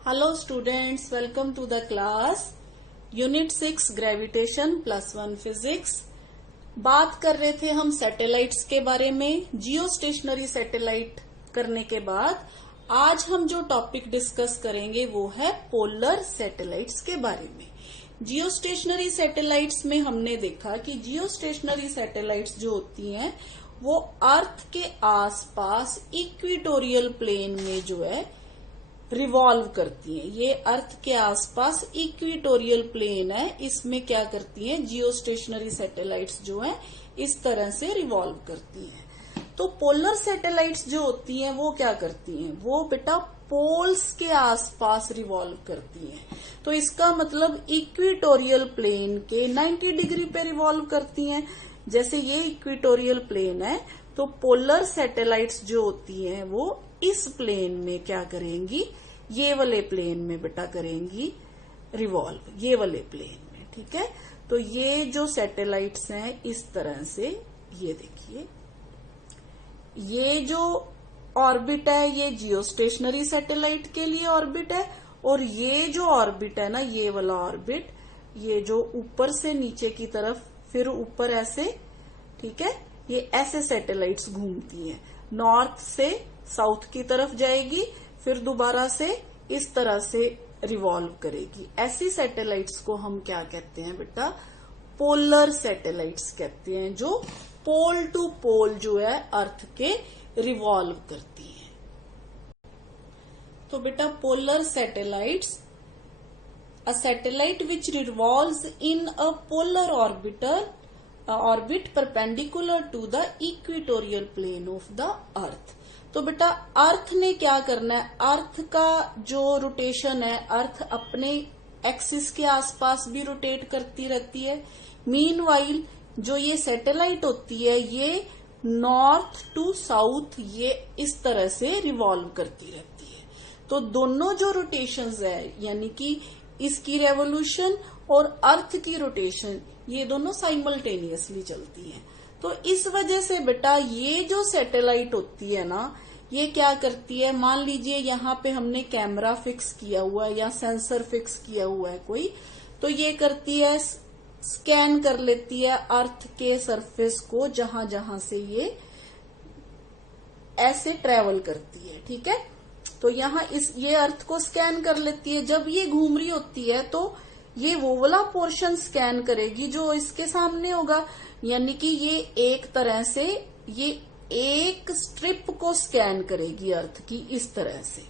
Hello students, welcome to the class. Unit 6 Gravitation +1 Physics. बात कर रहे थे हम सैटेलाइट्स के बारे में. जियो स्टेशनरी सैटेलाइट करने के बाद आज हम जो टॉपिक डिस्कस करेंगे वो है पोलर सैटेलाइट्स के बारे में. जियो स्टेशनरी सैटेलाइट्स में हमने देखा कि जियो स्टेशनरी सैटेलाइट्स जो होती हैं वो अर्थ के आसपास इक्वेटोरियल प्लेन में जो है रिवॉल्व करती हैं. ये अर्थ के आसपास इक्वेटोरियल प्लेन है, इसमें क्या करती हैं जियो स्टेशनरी सैटेलाइट्स जो हैं इस तरह से रिवॉल्व करती हैं. तो पोलर सैटेलाइट्स जो होती हैं वो क्या करती हैं, वो बेटा पोल्स के आसपास रिवॉल्व करती हैं. तो इसका मतलब इक्वेटोरियल प्लेन के 90 डिग्री पे रिवॉल्व करती हैं. जैसे ये इक्वेटोरियल प्लेन है तो पोलर सैटेलाइट्स जो होती हैं वो इस प्लेन में क्या करेंगी, ये वाले प्लेन में बेटा करेंगी रिवॉल्व, ये वाले प्लेन में. ठीक है, तो ये जो सैटेलाइट्स हैं इस तरह से, ये देखिए ये जो ऑर्बिट है ये जियो स्टेशनरी सैटेलाइट के लिए ऑर्बिट है, और ये जो ऑर्बिट है ना, ये वाला ऑर्बिट, ये जो ऊपर से नीचे की तरफ फिर ऊपर ऐसे, ठीक है, ये ऐसे सैटेलाइट्स घूमती हैं. नॉर्थ से साउथ की तरफ जाएगी, फिर दोबारा से इस तरह से रिवॉल्व करेगी. ऐसी सैटेलाइट्स को हम क्या कहते हैं बेटा, पोलर सैटेलाइट्स कहते हैं, जो पोल टू पोल जो है अर्थ के रिवॉल्व करती हैं. तो बेटा polar satellites, a satellite which revolves in a polar orbit perpendicular to the equatorial plane of the earth. तो बेटा अर्थ ने क्या करना है, अर्थ का जो रोटेशन है, अर्थ अपने एक्सिस के आसपास भी रोटेट करती रहती है. मीनवाइल जो ये सैटेलाइट होती है ये नॉर्थ टू साउथ ये इस तरह से रिवॉल्व करती रहती है. तो दोनों जो रोटेशंस है, यानी कि इसकी रेवोल्यूशन और अर्थ की रोटेशन, ये दोनों साइमल्टेनियसली चलती हैं. तो इस वजह से बेटा ये जो सैटेलाइट होती है ना, ये क्या करती है, मान लीजिए यहाँ पे हमने कैमरा फिक्स किया हुआ है या सेंसर फिक्स किया हुआ है कोई, तो ये करती है स्कैन कर लेती है अर्थ के सरफेस को, जहां जहां से ये ऐसे ट्रेवल करती है. ठीक है, तो यहाँ ये अर्थ को स्कैन कर लेती है. जब ये घूम रही होती है तो ये वो वाला पोर्शन स्कैन करेगी जो इसके सामने होगा, यानी कि ये एक तरह से ये एक स्ट्रिप को स्कैन करेगी अर्थ की इस तरह से.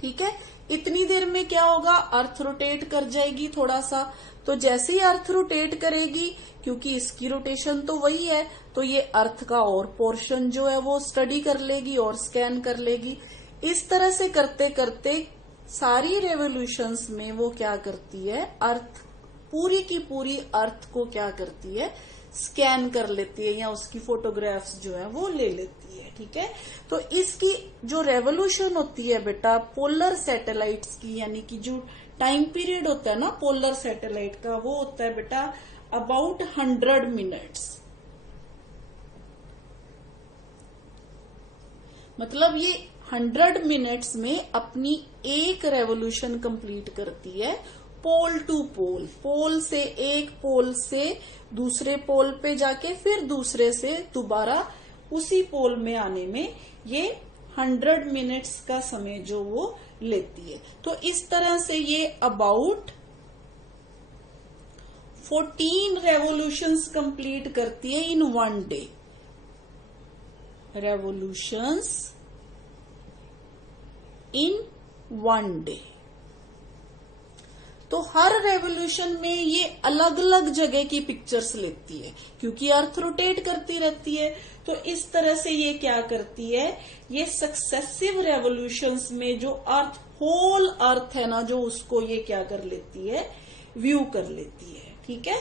ठीक है, इतनी देर में क्या होगा, अर्थ रोटेट कर जाएगी थोड़ा सा. तो जैसे ही अर्थ रोटेट करेगी, क्योंकि इसकी रोटेशन तो वही है, तो ये अर्थ का और पोर्शन जो है वो स्टडी कर लेगी और स्कैन कर लेगी. इस तरह से करते करते सारी रेवोल्यूशंस में वो क्या करती है, अर्थ पूरी की पूरी अर्थ को क्या करती है, स्कैन कर लेती है या उसकी फोटोग्राफ्स जो है वो ले लेती है. ठीक है, तो इसकी जो रेवोल्यूशन होती है बेटा पोलर सैटेलाइट्स की, यानी कि जो टाइम पीरियड होता है ना पोलर सैटेलाइट का, वो होता है बेटा अबाउट 100 मिनट्स. मतलब ये 100 मिनट्स में अपनी एक रेवोल्यूशन कंप्लीट करती है पोल टू पोल. पोल से एक पोल से दूसरे पोल पे जाके फिर दूसरे से दोबारा उसी पोल में आने में ये 100 मिनट्स का समय जो वो लेती है. तो इस तरह से ये अबाउट 14 रेवोल्यूशंस कंप्लीट करती है इन 1 डे. रेवोल्यूशंस इन 1 डे. तो हर रेवोल्यूशन में ये अलग अलग जगह की पिक्चर्स लेती है, क्योंकि अर्थ रोटेट करती रहती है. तो इस तरह से ये क्या करती है, ये सक्सेसिव रेवोल्यूशंस में जो अर्थ, होल अर्थ है ना, जो उसको ये क्या कर लेती है, व्यू कर लेती है. ठीक है,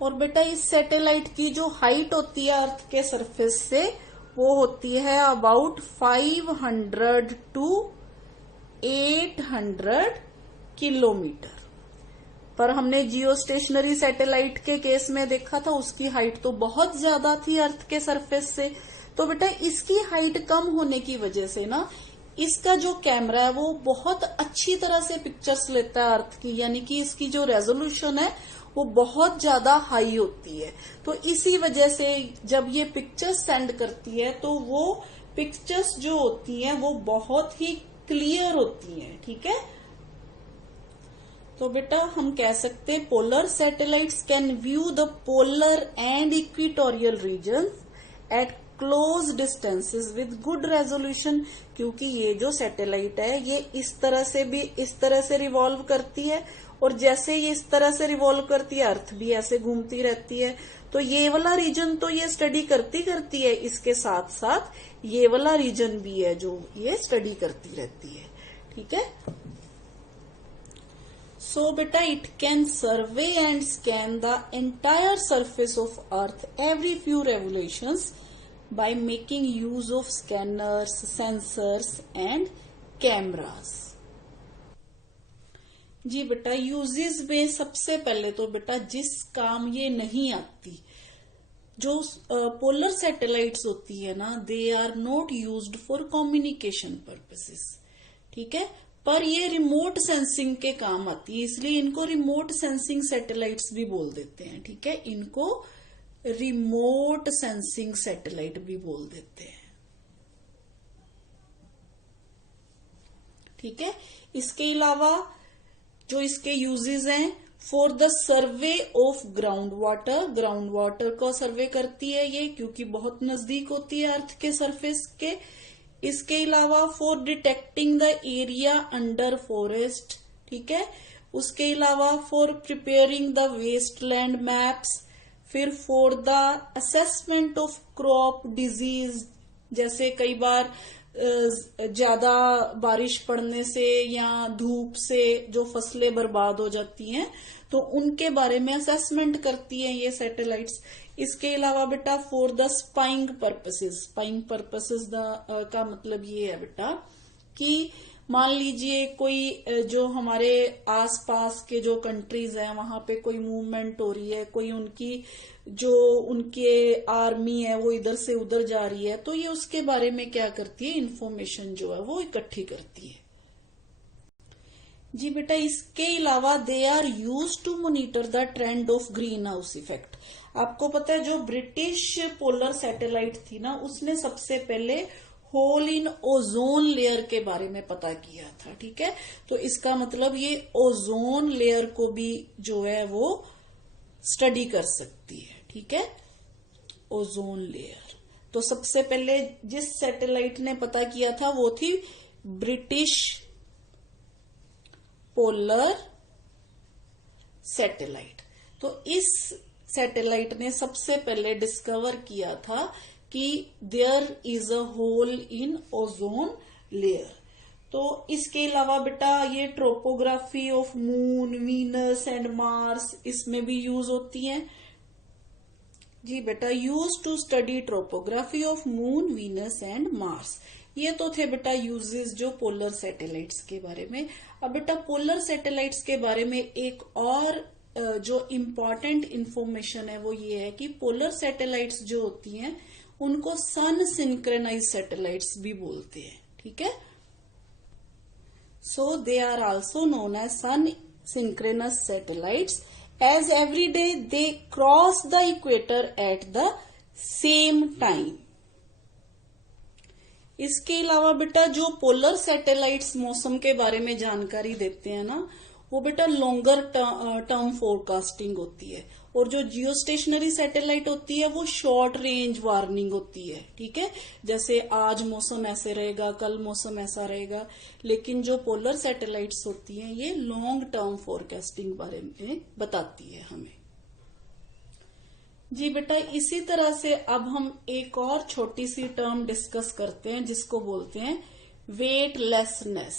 और बेटा इस सैटेलाइट की जो हाइट होती है अर्थ के सरफेस से, वो होती है अबाउट 500 टू 800 किलोमीटर. पर हमने जियो स्टेशनरी सैटेलाइट के केस में देखा था उसकी हाइट तो बहुत ज्यादा थी अर्थ के सरफेस से. तो बेटा इसकी हाइट कम होने की वजह से ना इसका जो कैमरा है वो बहुत अच्छी तरह से पिक्चर्स लेता है अर्थ की, यानी कि इसकी जो रेजोल्यूशन है वो बहुत ज्यादा हाई होती है। तो इसी वजह से जब ये पिक्चर्स सेंड करती है तो वो पिक्चर्स जो होती हैं वो बहुत ही क्लियर होती हैं। ठीक है, तो बेटा हम कह सकते हैं polar satellites can view the polar and equatorial regions at close distances with good resolution, क्योंकि ये जो सैटेलाइट है ये इस तरह से रिवॉल्व करती है, और जैसे ये इस तरह से रिवॉल्व करती है अर्थ भी ऐसे घूमती रहती है। तो ये वाला रीजन तो ये स्टडी करती है, इसके साथ साथ ये वाला रीजन भी है जो ये स्टडी करती रहती है। ठीक है, सो बेटा it can survey and scan the entire surface of earth every few revolutions by making use of scanners, sensors and cameras। जी बेटा यूजेस में सबसे पहले तो बेटा जिस काम ये नहीं आती, जो पोलर सैटेलाइट्स होती है ना, they are not used for communication purposes. ठीक है, पर ये रिमोट सेंसिंग के काम आती है, इसलिए इनको रिमोट सेंसिंग सैटेलाइट्स भी बोल देते हैं। ठीक है, इनको रिमोट सेंसिंग सैटेलाइट भी बोल देते हैं। ठीक है, इसके अलावा जो इसके यूजेस हैं, for the survey of ground water को सर्वे करती है ये, क्योंकि बहुत नजदीक होती है अर्थ के सरफेस के। इसके अलावा for detecting the area under forest. ठीक है, उसके अलावा for preparing the wasteland maps, फिर for the assessment of crop disease, जैसे कई बार ज्यादा बारिश पड़ने से या धूप से जो फसलें बर्बाद हो जाती हैं तो उनके बारे में असेसमेंट करती हैं ये सैटेलाइट्स। इसके अलावा बेटा फॉर द स्पाइंग पर्पसेस का मतलब ये है बेटा कि मान लीजिए कोई जो हमारे आसपास के जो कंट्रीज हैं वहां पे कोई मूवमेंट हो रही है, कोई उनके आर्मी है वो इधर से उधर जा रही है, तो ये उसके बारे में क्या करती है, इंफॉर्मेशन जो है वो इकट्ठी करती है। जी बेटा, इसके अलावा they are use to monitor the trend of green house effect. आपको पता है जो ब्रिटिश पोलर सैटेलाइट थी ना, उसने सबसे पहले होल इन ओजोन लेयर के बारे में पता किया था। ठीक है, तो इसका मतलब ये ओजोन लेयर को भी जो है वो स्टडी कर सकती है। ठीक है, ओजोन लेयर। तो सबसे पहले जिस सैटेलाइट ने पता किया था वो थी ब्रिटिश पोलर सैटेलाइट। तो इस सैटेलाइट ने सबसे पहले डिस्कवर किया था कि there is a hole in ozone layer. तो इसके अलावा बेटा ये topography of Moon, Venus and Mars इसमें भी यूज होती है। जी बेटा, use to study topography of Moon, Venus and Mars. ये तो थे बेटा यूजेस जो पोलर सैटेलाइट्स के बारे में। अब बेटा पोलर सैटेलाइट्स के बारे में एक और जो इम्पोर्टेंट इंफॉर्मेशन है वो ये है कि पोलर सैटेलाइट्स जो होती हैं उनको सन सिंक्रोनाइज सैटेलाइट्स भी बोलते हैं। ठीक है, so they are also known as sun synchronous satellites as every day they cross the equator at the same time. इसके अलावा बेटा जो पोलर सैटेलाइट्स मौसम के बारे में जानकारी देते हैं ना, वो बेटा लॉन्गर टर्म फोरकास्टिंग होती है, और जो जियो स्टेशनरी सैटेलाइट होती है वो शॉर्ट रेंज वार्निंग होती है। ठीक है, जैसे आज मौसम ऐसे रहेगा, कल मौसम ऐसा रहेगा। लेकिन जो पोलर सैटेलाइट्स होती हैं ये लॉन्ग टर्म फोरकास्टिंग बारे में बताती है हमें। जी बेटा, इसी तरह से अब हम एक और छोटी सी टर्म डिस्कस करते हैं जिसको बोलते हैं वेटलेसनेस।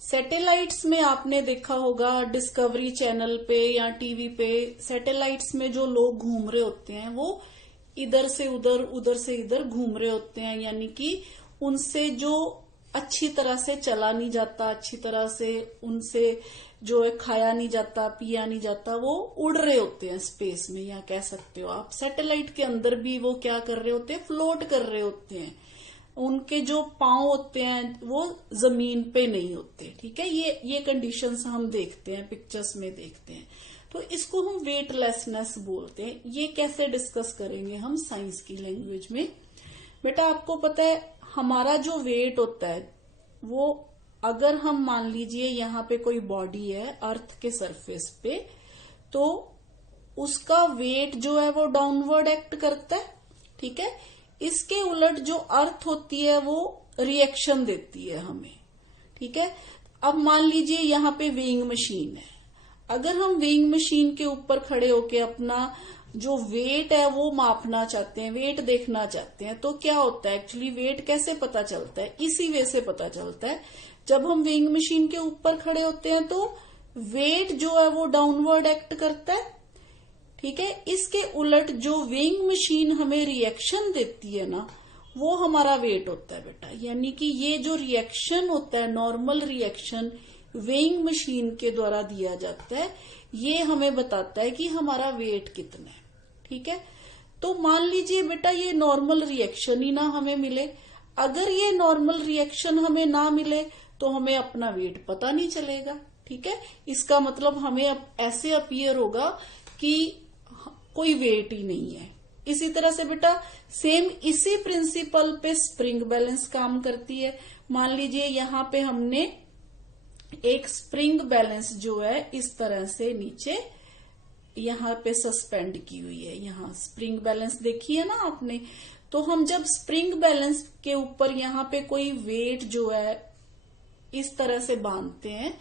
सैटेलाइट्स में आपने देखा होगा डिस्कवरी चैनल पे या टीवी पे सैटेलाइट्स में जो लोग घूम रहे होते हैं वो इधर से उधर, उधर से इधर घूम रहे होते हैं, यानी कि उनसे जो अच्छी तरह से चला नहीं जाता, अच्छी तरह से उनसे जो है खाया नहीं जाता, पिया नहीं जाता, वो उड़ रहे होते हैं स्पेस में, या कह सकते हो आप सैटेलाइट के अंदर भी वो क्या कर रहे होते हैं, फ्लोट कर रहे होते हैं। उनके जो पांव होते हैं वो जमीन पे नहीं होते। ठीक है, ये कंडीशंस हम देखते हैं, पिक्चर्स में देखते हैं। तो इसको हम वेटलेसनेस बोलते हैं। ये कैसे डिस्कस करेंगे हम साइंस की लैंग्वेज में। बेटा आपको पता है हमारा जो वेट होता है वो, अगर हम मान लीजिए यहाँ पे कोई बॉडी है अर्थ के सरफेस पे, तो उसका वेट जो है वो डाउनवर्ड एक्ट करता है। ठीक है, इसके उलट जो अर्थ होती है वो रिएक्शन देती है हमें। ठीक है, अब मान लीजिए यहाँ पे वेइंग मशीन है। अगर हम वेइंग मशीन के ऊपर खड़े होके अपना जो वेट है वो मापना चाहते हैं, वेट देखना चाहते हैं, तो क्या होता है एक्चुअली वेट कैसे पता चलता है? इसी वे से पता चलता है। जब हम वेइंग मशीन के ऊपर खड़े होते हैं तो वेट जो है वो डाउनवर्ड एक्ट करता है। ठीक है, इसके उलट जो वेइंग मशीन हमें रिएक्शन देती है ना, वो हमारा वेट होता है बेटा। यानी कि ये जो रिएक्शन होता है, नॉर्मल रिएक्शन वेइंग मशीन के द्वारा दिया जाता है, ये हमें बताता है कि हमारा वेट कितना है। ठीक है, तो मान लीजिए बेटा ये नॉर्मल रिएक्शन ही ना हमें मिले। अगर ये नॉर्मल रिएक्शन हमें ना मिले तो हमें अपना वेट पता नहीं चलेगा। ठीक है, इसका मतलब हमें ऐसे अपीयर होगा कि कोई वेट ही नहीं है। इसी तरह से बेटा सेम इसी प्रिंसिपल पे स्प्रिंग बैलेंस काम करती है। मान लीजिए यहाँ पे हमने एक स्प्रिंग बैलेंस जो है इस तरह से नीचे यहाँ पे सस्पेंड की हुई है। यहाँ स्प्रिंग बैलेंस देखी है ना आपने। तो हम जब स्प्रिंग बैलेंस के ऊपर यहाँ पे कोई वेट जो है इस तरह से बांधते हैं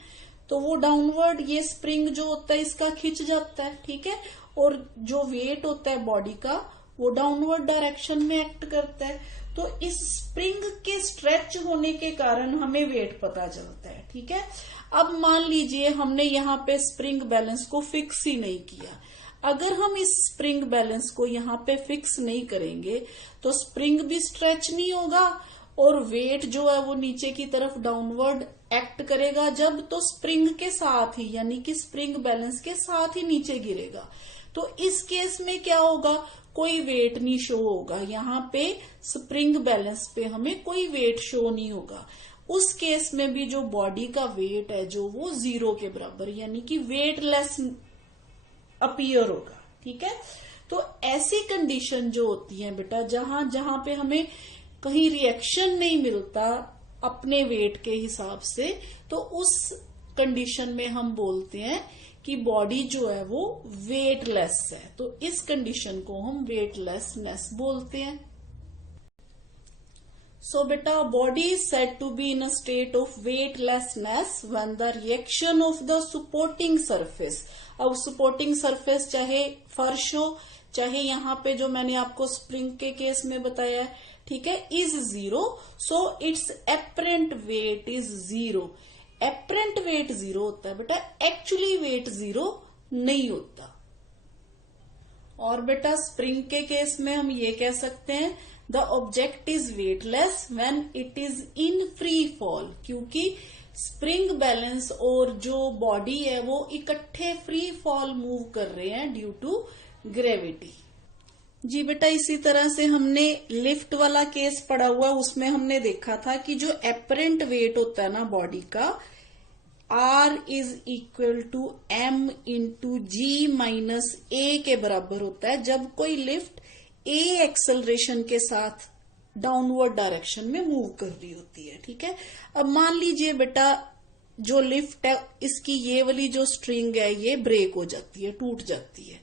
तो वो डाउनवर्ड ये स्प्रिंग जो होता है इसका खिंच जाता है। ठीक है, और जो वेट होता है बॉडी का वो डाउनवर्ड डायरेक्शन में एक्ट करता है। तो इस स्प्रिंग के स्ट्रेच होने के कारण हमें वेट पता चलता है। ठीक है, अब मान लीजिए हमने यहाँ पे स्प्रिंग बैलेंस को फिक्स ही नहीं किया। अगर हम इस स्प्रिंग बैलेंस को यहाँ पे फिक्स नहीं करेंगे तो स्प्रिंग भी स्ट्रेच नहीं होगा और वेट जो है वो नीचे की तरफ डाउनवर्ड एक्ट करेगा। जब तो स्प्रिंग के साथ ही, यानी कि स्प्रिंग बैलेंस के साथ ही नीचे गिरेगा। तो इस केस में क्या होगा, कोई वेट नहीं शो होगा। यहाँ पे स्प्रिंग बैलेंस पे हमें कोई वेट शो नहीं होगा। उस केस में भी जो बॉडी का वेट है जो वो 0 के बराबर, यानी कि वेटलेस अपीयर होगा। ठीक है, तो ऐसी कंडीशन जो होती है बेटा जहां जहां पे हमें कहीं रिएक्शन नहीं मिलता अपने वेट के हिसाब से, तो उस कंडीशन में हम बोलते हैं कि बॉडी जो है वो वेटलेस है। तो इस कंडीशन को हम वेटलेसनेस बोलते हैं। सो बेटा body is said to be in a state of weightlessness when the reaction of the supporting surface, अब सपोर्टिंग सरफेस चाहे फर्श हो चाहे यहाँ पे जो मैंने आपको स्प्रिंग के केस में बताया है, ठीक है, is 0, so it's apparent wait is 0। Apparent wait 0 होता है बेटा, एक्चुअली वेट 0 नहीं होता। और बेटा स्प्रिंग के केस में हम ये कह सकते हैं the object is weightless when it is in free fall, क्योंकि स्प्रिंग बैलेंस और जो बॉडी है वो इकट्ठे फ्री फॉल मूव कर रहे हैं ड्यू टू ग्रेविटी। जी बेटा इसी तरह से हमने लिफ्ट वाला केस पढ़ा हुआ, उसमें हमने देखा था कि जो एपरेंट वेट होता है ना बॉडी का, R is equal to M into g minus a के बराबर होता है जब कोई लिफ्ट A एक्सेलरेशन के साथ डाउनवर्ड डायरेक्शन में मूव कर रही होती है। ठीक है, अब मान लीजिए बेटा जो लिफ्ट है इसकी ये वाली जो स्ट्रिंग है ये ब्रेक हो जाती है, टूट जाती है।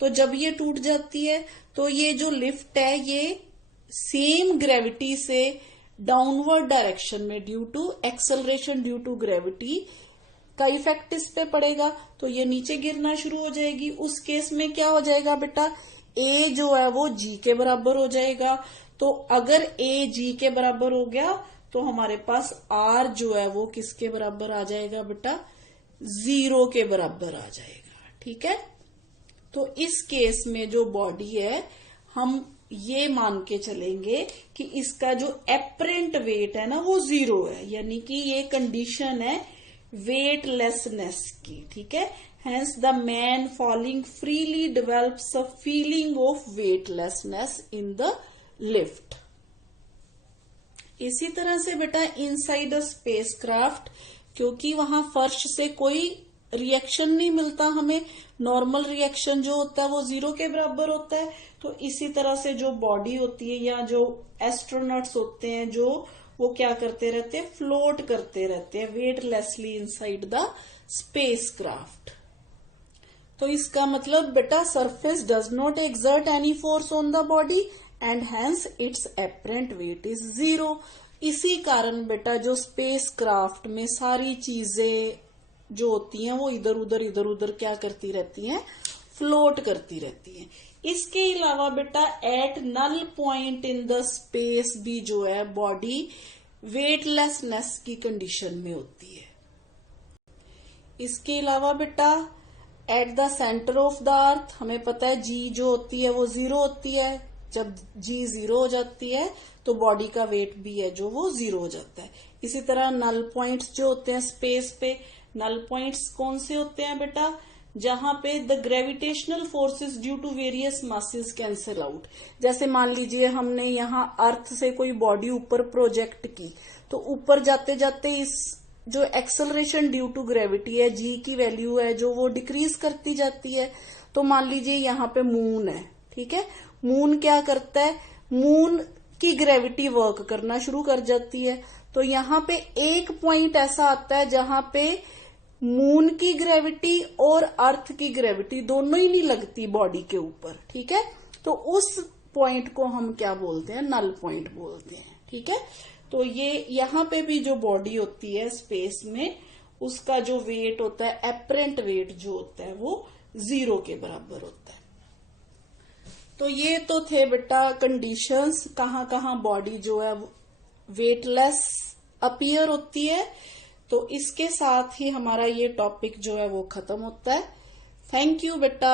तो जब ये टूट जाती है तो ये जो लिफ्ट है ये सेम ग्रेविटी से डाउनवर्ड डायरेक्शन में due to acceleration due to gravity का इफेक्ट इस पे पड़ेगा, तो ये नीचे गिरना शुरू हो जाएगी। उस केस में क्या हो जाएगा बेटा, A जो है वो G के बराबर हो जाएगा। तो अगर A G के बराबर हो गया तो हमारे पास R जो है वो किसके बराबर आ जाएगा बेटा, 0 के बराबर आ जाएगा। ठीक है, तो इस केस में जो बॉडी है हम ये मान के चलेंगे कि इसका जो एपरेंट वेट है ना वो 0 है, यानी कि ये कंडीशन है वेटलेसनेस की। ठीक है, hence the man falling freely develops a feeling of weightlessness in the lift. इसी तरह से बेटा इनसाइड अ स्पेसक्राफ्ट, क्योंकि वहां फर्श से कोई रिएक्शन नहीं मिलता हमें, नॉर्मल रिएक्शन जो होता है वो 0 के बराबर होता है। तो इसी तरह से जो बॉडी होती है या जो एस्ट्रोनॉट्स होते हैं जो वो क्या करते रहते हैं, फ्लोट करते रहते हैं वेटलेसली इनसाइड द स्पेसक्राफ्ट। तो इसका मतलब बेटा surface does not exert any force on the body and hence it's apparent wait is 0। इसी कारण बेटा जो स्पेसक्राफ्ट में सारी चीजें जो होती हैं वो इधर उधर क्या करती रहती हैं, फ्लोट करती रहती हैं। इसके अलावा बेटा at null point in the space भी जो है बॉडी वेटलेसनेस की कंडीशन में होती है। इसके अलावा बेटा at the centre of the अर्थ हमें पता है जी जो होती है वो 0 होती है। जब जी 0 हो जाती है तो बॉडी का वेट भी है जो वो 0 हो जाता है। इसी तरह नल पॉइंट्स जो होते हैं स्पेस पे, नल पॉइंट्स कौन से होते हैं बेटा, जहां पे the gravitational forces due to various masses cancel out. जैसे मान लीजिए हमने यहाँ अर्थ से कोई बॉडी ऊपर प्रोजेक्ट की, तो ऊपर जाते जाते इस जो एक्सेलरेशन ड्यू टू ग्रेविटी है, जी की वैल्यू है जो वो डिक्रीज करती जाती है। तो मान लीजिए यहाँ पे मून है, ठीक है, मून क्या करता है, मून की ग्रेविटी वर्क करना शुरू कर जाती है। तो यहाँ पे एक पॉइंट ऐसा आता है जहां पे मून की ग्रेविटी और अर्थ की ग्रेविटी दोनों ही नहीं लगती बॉडी के ऊपर, ठीक है। तो उस पॉइंट को हम क्या बोलते हैं, नल पॉइंट बोलते हैं, ठीक है। तो ये यहाँ पे भी जो बॉडी होती है स्पेस में, उसका जो वेट होता है, एपरेंट वेट जो होता है वो 0 के बराबर होता है। तो ये तो थे बेटा कंडीशंस कहाँ कहाँ बॉडी जो है वेटलेस अपीयर होती है। तो इसके साथ ही हमारा ये टॉपिक जो है वो खत्म होता है। थैंक यू बेटा।